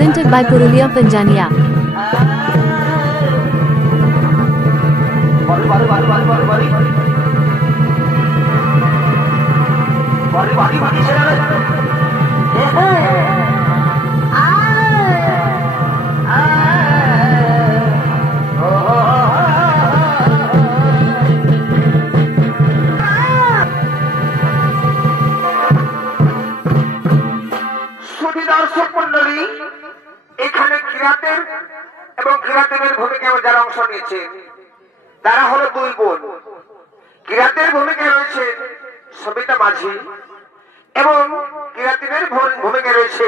presented by Purulia Panjania. যারা অংশ নিয়েছে তারা হলো দুই বোন। কিরাতের ভূমিকায় রয়েছে সবিতা মাঝি এবং কিরাতিনের ভূমিকায় রয়েছে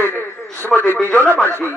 শ্রীমতী বিজলা মাঝি।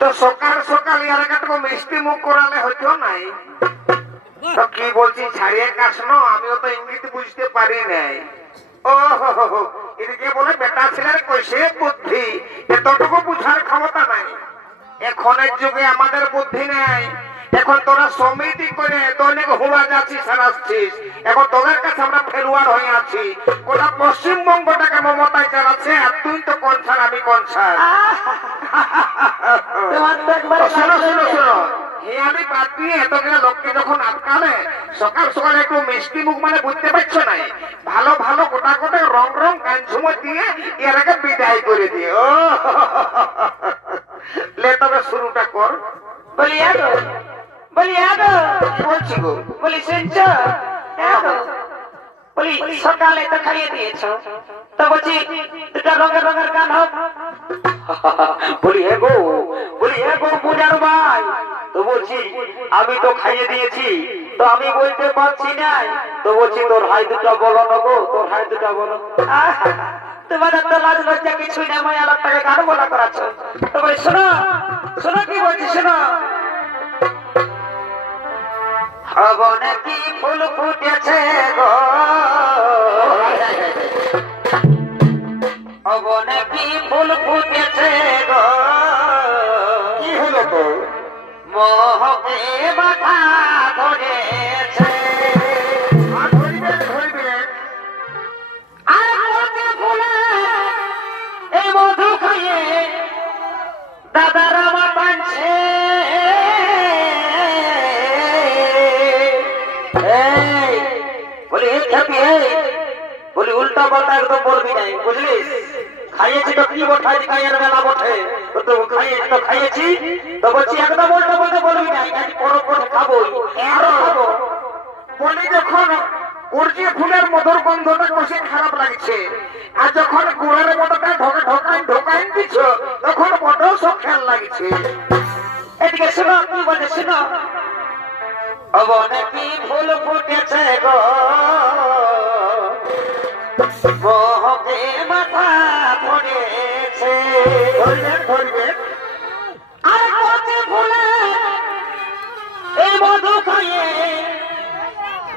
তো সকাল সকাল ইয়ার কাটবো মিষ্টি মুখ করালে হইতো নাই। তো কি বলছি ছাড়িয়ে কাশনো, আমিও তো ইংরেজি বুঝতে পারি নাই। ও হো এদিকে বলে বেটা ছেলের কইছে বুদ্ধি, এতটুকু বুঝার ক্ষমতা নাই। এখনের যুগে আমাদের বুদ্ধি নেই। এখন তোরা সমিতি করে দৈনিক হুড়া যাচ্ছিস সারাচ্ছিস, এখন তোদের কাছে আমরা ফেরুয়ার হয়ে আছি। গোটা পশ্চিমবঙ্গটাকে মমতায় চালাচ্ছে, আর তুই তো কনসার আমি কনসার। শোনো শোনো শোনো, হেয়ালি বাদ দিয়ে এতগুলো লোককে যখন আটকালে সকাল সকাল একটু মিষ্টি মুখ মানে বুঝতে পারছো না, ভালো ভালো গোটা গোটা রং রং গান ঝুমো দিয়ে এরাকে বিদায় করে দিয়ে। ও লে তবে শুরুটা কর। বলি আগো কি বলছি গো? বলি শুনছ বলি সকালে তো খাইয়ে দিয়েছ, তো বলছি দুটা রঙের রঙের গান হোক। বলি হ্যাঁ গো পূজার ভাই, তো বলছি আমি তো খাইয়ে দিয়েছি, তো আমি বলতে পারছি না, তো বলছি তোর হাই দুটা বলো না গো, তোর হাই দুটা বলো। তোমাদের তো লাজ লজ্জা কিছুই না, মায়া লোকটাকে গান বলা করাচ্ছ। তো বলি শোনো শোনো কি বলছি শোনো। বনে কি ফুল ফুটেছে গো, বনে কি ফুল ফুটেছে গো, কি হলো তো? মোহকে মাথা ধরেছে। ধরবে আর মনে ফুলে এই মধু খাইয়ে দাদার আমার বাঁধছে। বলি বলি উল্টা পাল্টা একদম বলবি নাই, বুঝলিস? খাইয়েছি তো কি বঠাই খাইয়ের বেলা বটে, তো খাইয়েছি তো খাইয়েছি, তো বলছি একদম উল্টা বলতে বলবি নাই, আজ পরব বটে খাবোই, আরো খাবো। বলি যখন উর্জি ফুলের মধুর গন্ধটা কষে খারাপ লাগছে, আর যখন গুড়ের মধুটা ঢোকাই দিচ্ছ তখন বড় সব খেয়াল লাগছে। এদিকে শোনো কি বলছে শোনো। বনে কি ফুল ফুটেছে গো, মোহকে মাথা ধরেছে। ধরবে আর কত ফুলে এই মধু খাইয়ে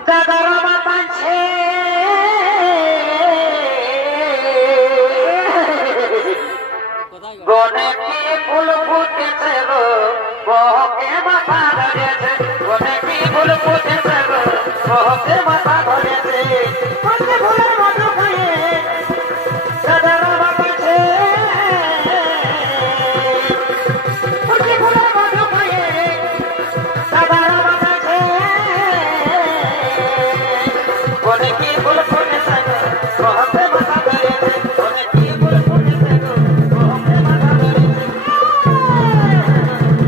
দাদার আমার বাঁধছে। বনে কি ফুল ফুটেছে গো, মোহকে মাথা ধরেছে। বনে কি ফুল ফুটেছে গো, মোহকে মাথা ধরেছে। কত ফুলের মধু খাইয়ে দাদার আমার বাঁধছে। কত ফুলের মধু খাইয়ে দাদার আমার বাঁধছে। বনে কি ফুল ফুটেছে গো, মোহকে মাথা ধরেছে। বনে কি ফুল ফুটেছে গো, মোহকে মাথা ধরেছে।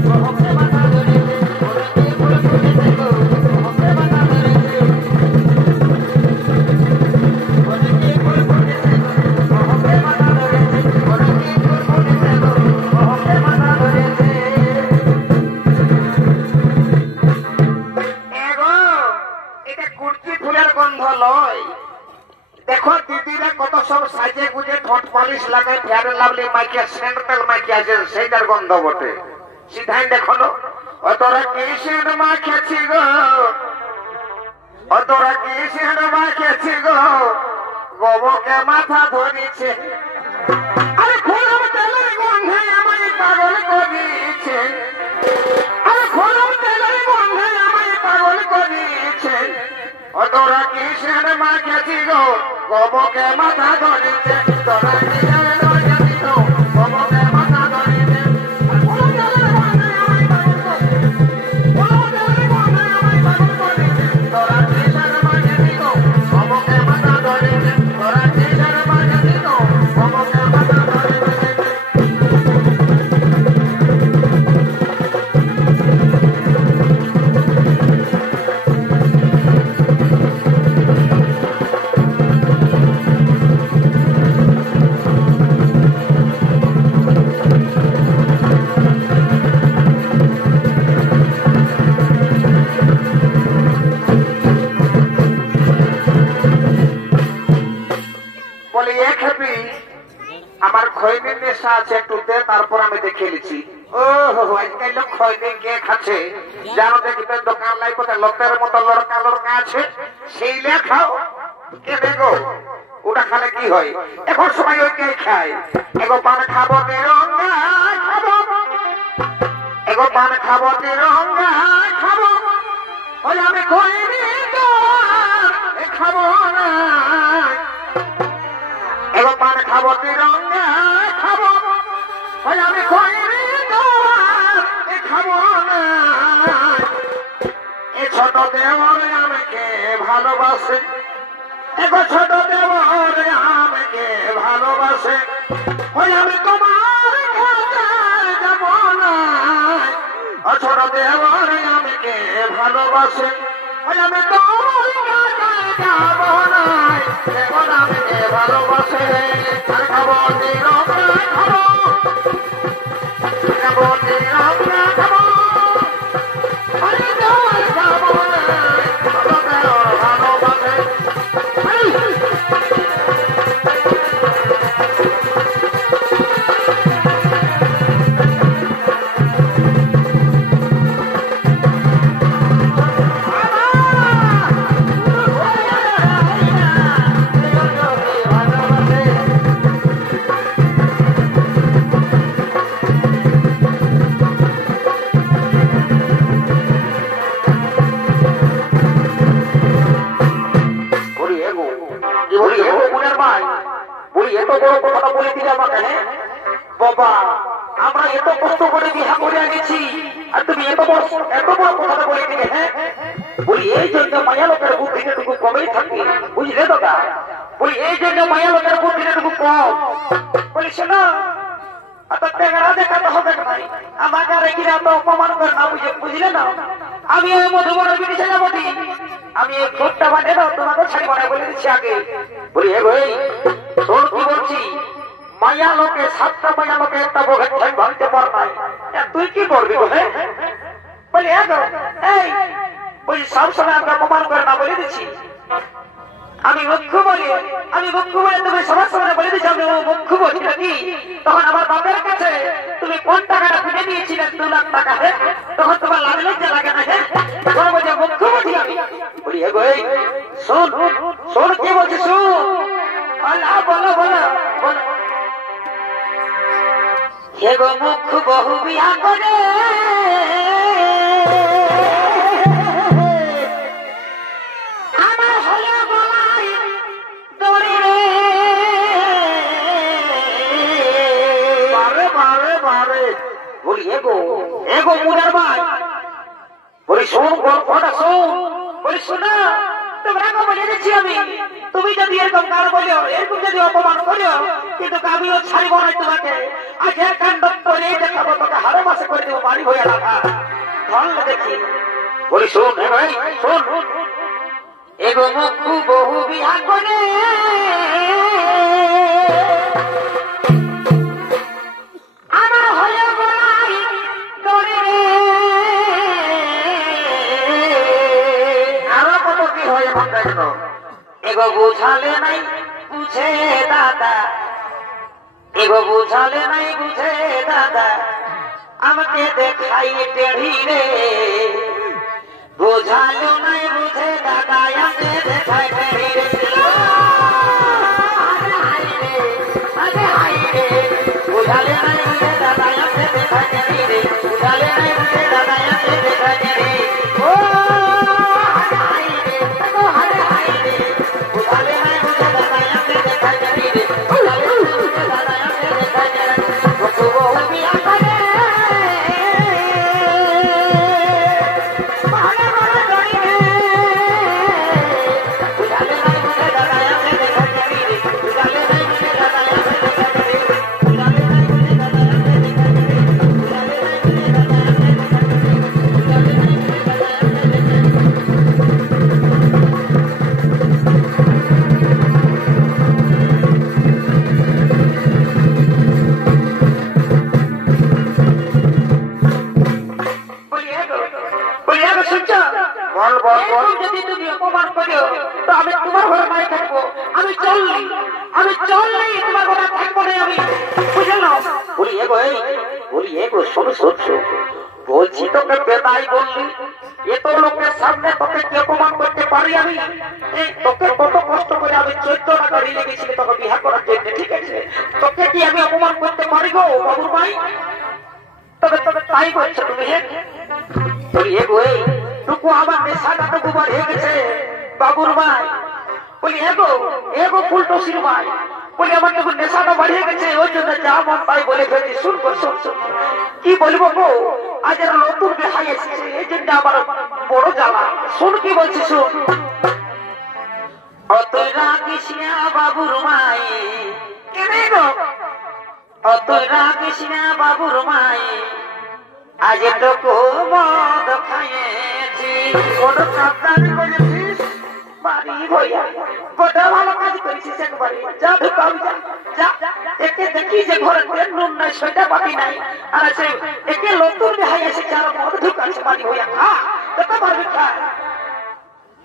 মোহকে মাথা ধরেছে। বনে কি ফুল ফুটেছে গো, মোহকে মাথা ধরেছে। বনে কি ফুল ফুটেছে গো, মোহকে মাথা ধরেছে। বনে কি ফুল ফুটেছে গো, মোহকে মাথা ধরেছে। এগো এটা কুর্চি ফুলের গন্ধ লয়। দেখো দিদিরা কত সব সাজে গুজে ঠোঁট পলিশ লাগায়, ফেয়ার লাভলি মাইকিয়া সেন্ট তেল মাইকিয়া আছে, সেইটার গন্ধ বটে। সিধাই দেখো না, ও তোরা কি সেন্ট মাখিয়েছি গো, ও তোরা কি সেন্ট মাখিয়েছি গো, গোবকে মাথা ধরেছে। আরে ফুলের তেলের গন্ধে আমায় পাগল করিয়েছে, আরে ফুলের তেলের গন্ধে আমায় পাগল করিয়েছে। ও তোরা কি সেন্ট মাখিয়েছি গো, গোবকে মাথা ধরেছে। তোরা কি সেন্ট মাখিয়েছি গো, গোবকে মাথা ধরেছে। ফুলের তেলের গন্ধে আমায় পাগল করিয়েছে, ফুলের তেলের গন্ধে আমায় পাগল করিয়েছে। তোরা কি সেন্ট মাখিয়েছি গো, গোবকে মাথা ধরেছে। তোরা কি সেন্ট মাখিয়েছি গো, গোবকে মাথা ধরেছে। বলি এক হ্যাপি আমার খৈনির নেশা আছে একটু দে, তারপর আমি দেখে নিচ্ছি। ও আজকাল লোক খৈনি কে খাচ্ছে জানো? দেখবে দোকান লাই কোথায় লোকের মতো লড়কা লড়কা আছে, সেই লে খাও। কে দেখো ওটা খালে কি হয়? এখন সময় ওইটাই খায়। এগো পান খাবো তিরঙ্গা খাবো, এগো পান খাবো তিরঙ্গা খাবো, ওই আমি খৈনি খাবো না। এগো পান খাবো তিরঙ্গা খাবো, ওই আমি খৈনি খাবো না। ভালোবাসে এগো ছোট দেওর আমাকে ভালোবাসে ওই আমি তোমার কাছে যাব না ও ছোট দেওর আমাকে ভালোবাসে ওই আমি তোমার কাছে যাব না দেওর আমাকে ভালোবাসে আর খাবো নিরব খাবো খাবো নিরব খাবো আরে দেওর যাব না ছোট দেওর ভালোবাসে বাবা আমরা এত কষ্ট করে বিহা করে আনেছি আর তুমি এত বড় কথাটা বলে দিলে হ্যাঁ বলি এই জন্য মায়া লোকের বুদ্ধিটা টুকু কমেই থাকে বুঝলে দাদা বলি এই জন্য মায়া লোকের বুদ্ধিটা টুকু কম বলি শোনো এত টেঙ্গা দেখাতে হবে ভাই আমাকে রেখে এত অপমান করে না বুঝলে না আমি ওই মধুবনের বিদেশে যাবো আমি এই ঘরটা বাঁধে দাও তোমাকে ছাড়ি বানায় বলে দিচ্ছি আগে বলি হে ভাই তোর কি বলছি মায়া লোকে সাতটা মায়া লোকে একটা বগের ঠ্যাং ভাঙতে পার নাই তুই কি করবি বলে বলি এই বলি সবসময় আমরা অপমান করে না বলে দিচ্ছি আমি মুখ্য বলি তুমি সবার সামনে বলে দিচ্ছি আমি মুখ্য বলি নাকি তখন আমার বাপের কাছে তুমি কোন টাকাটা ফিরে দিয়েছিলে 2 লাখ টাকা তখন তোমার লাভ লজ্জা লাগে না তখন বলছে মুখ্য বলি আমি বলি হে ভাই শোন শোন কি বলছি শোন আল্লাহ বলো বলো বলো এগো মুখ বহু বিয়া করে আমার হলো গলায় দড়ি রে বারে বারে বারে বলি এগো মুজার ভাই বলি শোন গল্পটা শোন বলি শোনা তোমরা বলে দিচ্ছি আমি তুমি যদি এরকম কার বলো এরকম যদি অপমান করো কিন্তু আমিও ছাড়ব না তোমাকে আজ এক কাণ্ড করে দেখাবো তোকে হারে মাসে করে দেবো বাড়ি হয়ে রাখা ধন দেখি বলি শোন ভাই শোন এগো মুখ বহু বিহা করে আমার হয়ে গলাই দড়ি রে আরো কত কি হয়ে ভাবতে এগো বুঝালে নাই বুঝে দাদা এগো বুঝালে নাই বুঝে দাদা আমাকে দেখাই টেढ़ी রে বুঝালো নাই বুঝে দাদা আমাকে দেখাই টেढ़ी রে আরে হাই রে বুঝালে নাই বুঝে দাদা আমাকে দেখাই টেढ़ी রে বুঝালে নাই বুঝে দাদা আমাকে দেখাই টেढ़ी ও হাই রে তো হাই রে বুঝালে নাই বুঝে দাদা আমাকে দেখাই টেढ़ी রে বুঝালে নাই বুঝে দাদা আমাকে দেখাই টেढ़ी রে তো বহু বিয়া করে যদি তুমি অপমান করো তো আমি তোমার ঘরে নাই থাকবো আমি চললি তোমার ঘরে থাকবো না আমি বুঝে নাও বলি এগো শোনো বলছি তোকে বেদাই বললি এত লোকের সামনে তোকে কি অপমান করতে পারি আমি তোকে কত কষ্ট করে আমি 14 টাকা ঋণে গেছিলি তোকে বিয়ে করার জন্য ঠিক আছে তোকে কি আমি অপমান করতে পারি গো বাবুর ভাই তোকে তাই বলছো তুমি বলি এগো টুকু আমার নেশাটা টুকু বাড়ে গেছে বাবুর ভাই বলি এগো ফুলটসির ভাই বলি আমার টুকু নেশাটা বাড়ে গেছে ওই জন্য যা মন তাই বলে ফেলছি শুন কি বলবো গো আজ এর নতুন বেহাই এসেছে এই জন্য আমার বড় জ্বালা শুন কি বলছি শুন অতই রাখিস না বাবুর মায়ে কেনে গো অতই রাখিস না বাবুর মায়ে আজ তো মদ খাইয়েছি বড় কাজদারি করেছিস বাড়ি ভইয়া বড় ভালো কাজ করেছিস একবারে যা ঢুকাও যা যা একে দেখি যে ঘরে ঘরে নুন নাই সেটা বাকি নাই আর সে একে নতুন দেখাই এসেছে আর মদ ঢুকাচ্ছে বাড়ি ভইয়া খা কত পারবি খা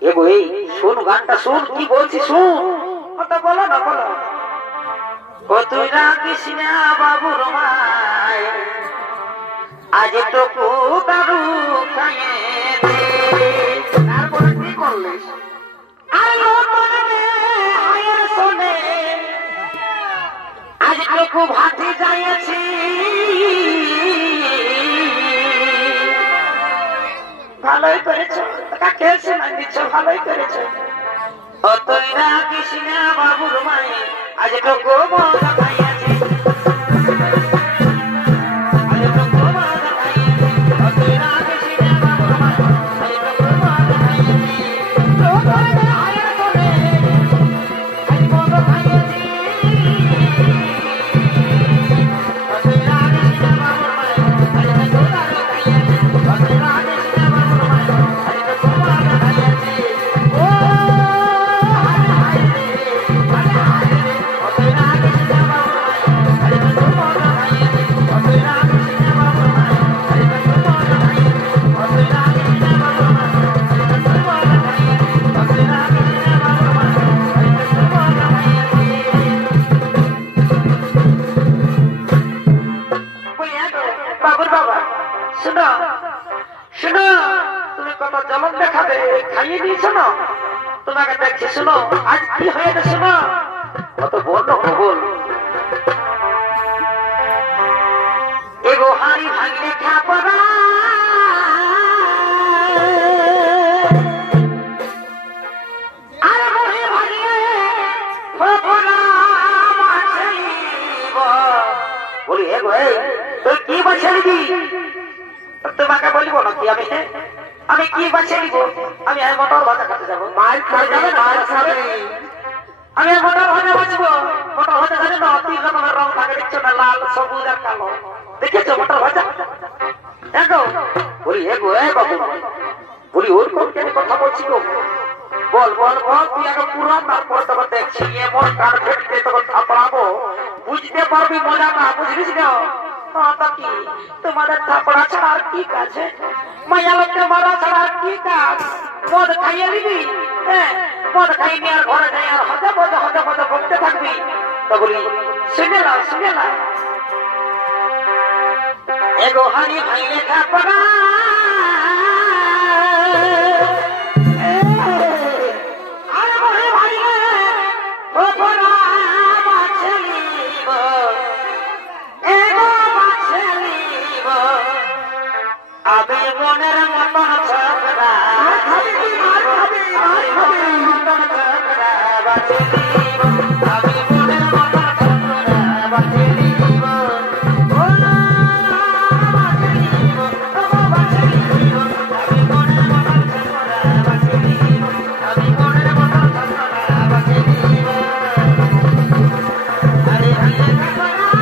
এ বই শুন গানটা শুন কি বলছি শুন ওটা বলো না বলো ও তুই রাখিস না বাবুর মায় আজ তো দারু খাইয়েছি তারপরে কি করলিস আলো মনে আয়ের শোনে আজ তো খুব হাতে যাইছি ভালোই করেছো টাকা খেয়েছে না দিচ্ছ ভালোই করেছো অতই রাখিস না বাবুর মায়ে আজ তো খুব মজা খাইয়াছি আজ তো খুব মজা খাইয়াছি অতই রাখিস না বাবুর মায়ে আজ তো খুব মজা খাইয়াছি তো ধরে আয়ের শোনে আজ মজা খাইয়াছি অতই রাখিস না বাবুর মায়ে আজ তো খুব মজা খাইয়াছি অতই রাখিস না বাবুর মায়ে আজ তো খুব মজা খাইয়াছি ও হায় হায় রে হায় হায় রে অতই রাখিস না বাবুর মায়ে আজ তো খুব মজা খাইয়াছি অতই রাখিস না বাবুর মায়ে আজ তো খুব মজা খাইয়াছি অতই রাখিস না বাবুর মায়ে আজ তো খুব মজা খাইয়াছি অতই রাখিস না বাবুর মায়ে আজ তো খুব মজা খাইয়াছি বাবুর বাবা শুনো শুনো তুমি কত জলন দেখাবে খাইয়ে দিয়েছো না তোমাকে দেখছি শুনো আজ কি হয়েছে শুনো কত বর্ণ বল এগো হাড়ি ভাঙলে খাপরা আর বহে ভাঙলে খোপরা মাছলিব বলি এগো এই তুই কি বাছা নিবি তোমাকে বলবো নাকি আমি কি বাছা নিব আমি আর মোটর ভাজা খেতে যাবো মায়ের খাওয়া যাবে না মায়ের খাবে আমি আর মোটর ভাজা বাঁচবো মোটর ভাজা জানি না 3 রকমের রং থাকে দেখছো না লাল সবুজ আর কালো দেখেছো মোটর ভাজা এগো বলি এগো এ বাবু বলি ওর কোন কেন কথা বলছি গো বল বল বল তুই আগে পুরো তারপর তোকে দেখছি এমন কান ফেটে তোকে থাপড়াবো বুঝতে পারবি মজাটা বুঝলিস না তা কি তোমাদের থাপড়া ছাড়া আর কি কাজ মায়া লোককে মারা ছাড়া আর কি কাজ মদ খাইয়ে নিবি হ্যাঁ মদ খাইয়ে নিয়ে আর ঘরে যাই আর হতে বলতে থাকবি তা বলি শুনে না এগো হানি ভাই লেখা পড়া আর বহে ভাই ও পড়া বাছলিব এগো বাছলিব আমি মনের মতন ছকরা বাছলিব আমি মনের মতন ছকরা বাছলিব ও বাছলিব ও বাছলিব আমি মনের মতন ছকরা বাছলিব আমি মনের মতন ছকরা বাছলিব আরে ভাইয়া ছকরা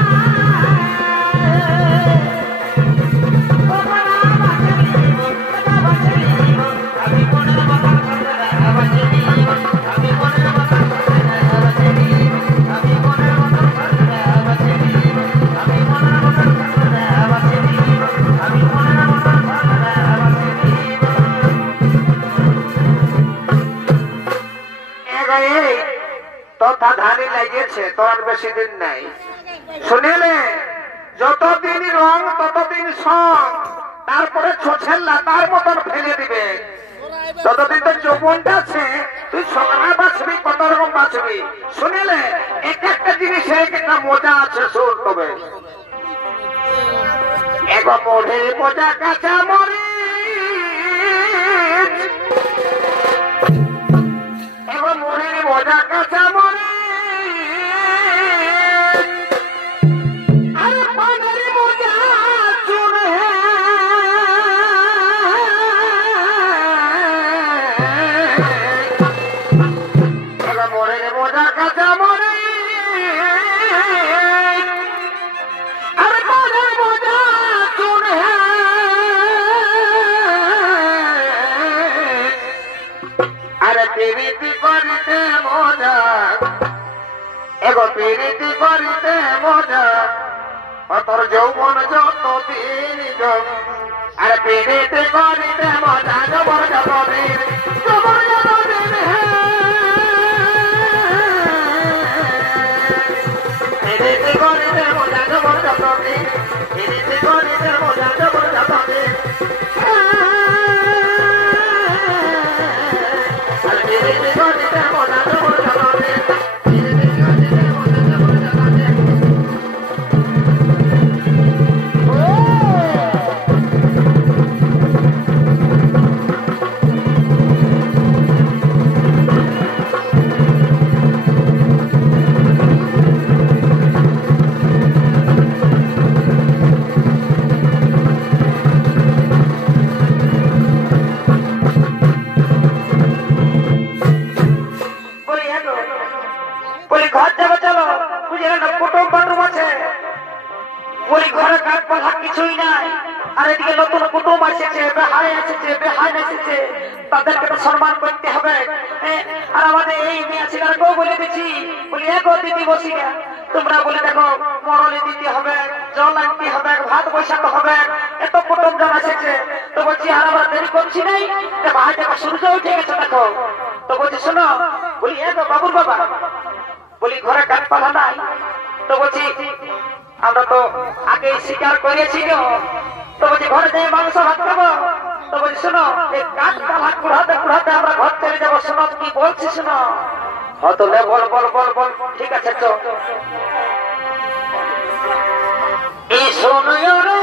তথা ধানি লাগিয়েছে তোর বেশি দিন নাই শুনিলে যতদিন রং ততদিন সং তারপরে ছোছেল্লা তার মতন ফেলে দিবে ততদিন তো যৌবনটা আছে তুই সকালে বাঁচবি কত রকম বাঁচবি শুনিলে এক একটা জিনিসের এক একটা মজা আছে শুন তবে এগো মরে মজা কাঁচা মরে এগো মরে মজা কাঁচা মরে কাজা মরে আর মজা মজা শুনে আরে প্রীতি করিতে মজা এগো প্রীতি করিতে মজা তোর যৌবন যত দিন আর প্রীতি করিতে মজা জবর যত দিন জবর যত দিন প্রীতি করিতে মজা জবর যত দিন প্রীতি করিতে মজা জবর যত দিন আর প্রীতি করিতে মজা জবর যত দিন কিছুই নাই আর এদিকে নতুন কুটুম এসেছে বেহাই এসেছে বেহাই এসেছে তাদেরকে তো সম্মান করতে হবে আর আমাদের এই মেয়ে ছেলেরাকেও বলে দিচ্ছি বলি এগো দিদি বসি না তোমরা বলে দেখো মরলে দিতে হবে জল আনতে হবে ভাত বসাতে হবে এত কুটুম জন এসেছে তো বলছি আর আমরা দেরি করছি নাই ভাই দেখো সূর্য উঠে গেছে দেখো তো বলছি শোনো বলি এগো বাবুর বাবা বলি ঘরে গাছপালা নাই তো বলছি আমরা তো আগে স্বীকার করেছি তো বলছি ঘরে যেয়ে মাংস ভাত খাবো তো বলছি শোনো এই গাছপালা কুড়াতে কুড়াতে আমরা ঘর চলে যাবো শোনো কি বলছি শোনো হয়তো বল বল বল বল ঠিক আছে তো এই শোনো রে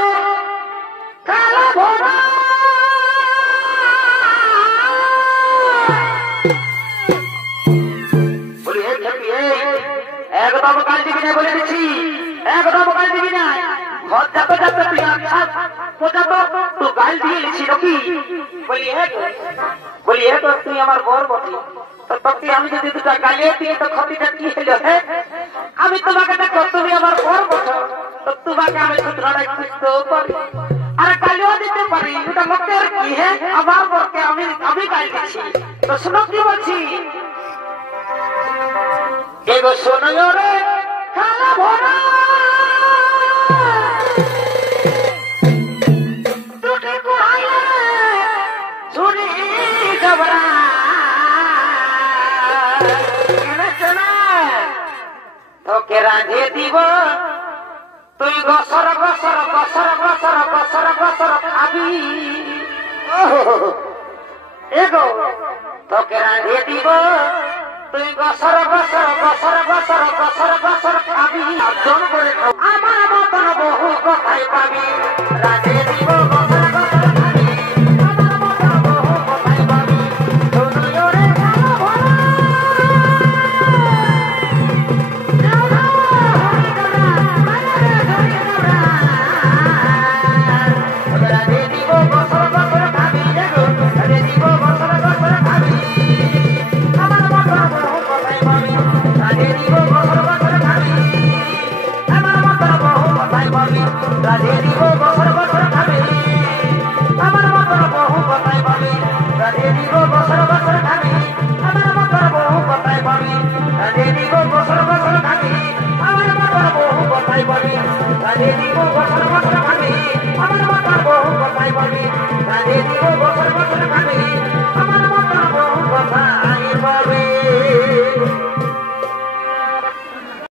কালা ভরা বলি একদম কাল দিবি না বলে দিচ্ছি একদম গাল দিবি না ঘর যাতে যাতে তুই পর্যন্ত তুই গাল দিয়ে লিছি নাকি বলি তো তুই আমার বর বটি তো তোকে আমি যদি দুটা গালিয়ে দিয়ে তো ক্ষতিটা কি হলো আমি তোমাকে দেখো তুমি আমার বর বটো তো তোমাকে আমি শুধরাই খুঁজতেও পারি আর গালিও দিতে পারি ওটা লোকের কি আমার বরকে আমি গাল দিচ্ছি তো শোনো কি বলছি এগো শোনো রে কালা ভরা তোকে রাঁধে দিব তুই গসর গসর গসর গসর গসর গসর খাবি এগো তোকে রাঁধে দিব তুই গসর গসর গসর গসর গসর গসর খাবি জন করে আমার মতন বহু কথাই পাবি রাঁধে দিব গসর গসর খাবি আমার মতন বহু কথাই পাবি শুনুও রে কালা ভরা রাঁধে দিব গসর গসর খাবি রাঁধে দিব গসর গসর খাবি আমার মতন বহু কথাই পাবি রাঁধে দিব গসর গসর খাবি আমার মতন বহু কথাই পাবি রাঁধে দিব গসর গসর খাবি আমার মতন বহু কথাই পাবি রাঁধে দিব গসর গসর খাবি আমার মতন বহু কথাই পাবি রাঁধে দিব গসর গসর খাবি আমার মতন বহু কথাই পাবি রাঁধে দিব গসর গসর খাবি আমার মতন বহু কথাই পাবি রাঁধে দিব